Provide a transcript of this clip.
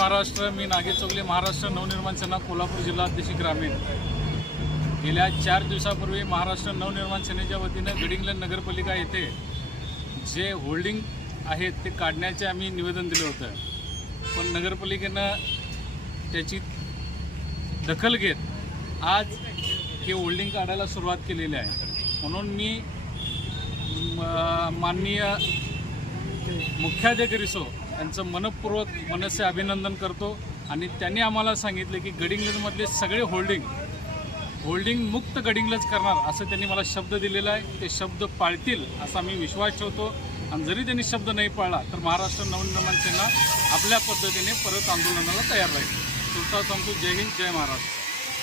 महाराष्ट्र मी नागे चौगले महाराष्ट्र नवनिर्माण सेना कोल्हापूर जिल्हा अध्यक्ष ग्रामीण. गेल्या चार दिवसापूर्वी महाराष्ट्र नवनिर्माण सेनेच्या वतीनं गडिंगलन नगरपालिका येथे जे होल्डिंग आहेत ते काढण्याचे आम्ही निवेदन दिलं होतं. पण नगरपालिकेनं त्याची दखल घेत आज हे होल्डिंग काढायला सुरुवात केलेली आहे. म्हणून मी म- माननीय मुख्याधिकारीसो यांचं मनपूर्वक मनसे अभिनंदन करतो आणि त्यांनी आम्हाला सांगितले की गडिंग्लजमधले सगळे होल्डिंग होल्डिंग मुक्त गडिंग्लज करणार असं त्यांनी मला शब्द दिलेला आहे. ते शब्द पाळतील असा मी विश्वास ठेवतो. आणि जरी त्यांनी शब्द नाही पाळला तर महाराष्ट्र नवनिर्माण सेना आपल्या पद्धतीने परत आंदोलनाला तयार राहील. तुमचा सांगतो जय हिंद जय महाराष्ट्र.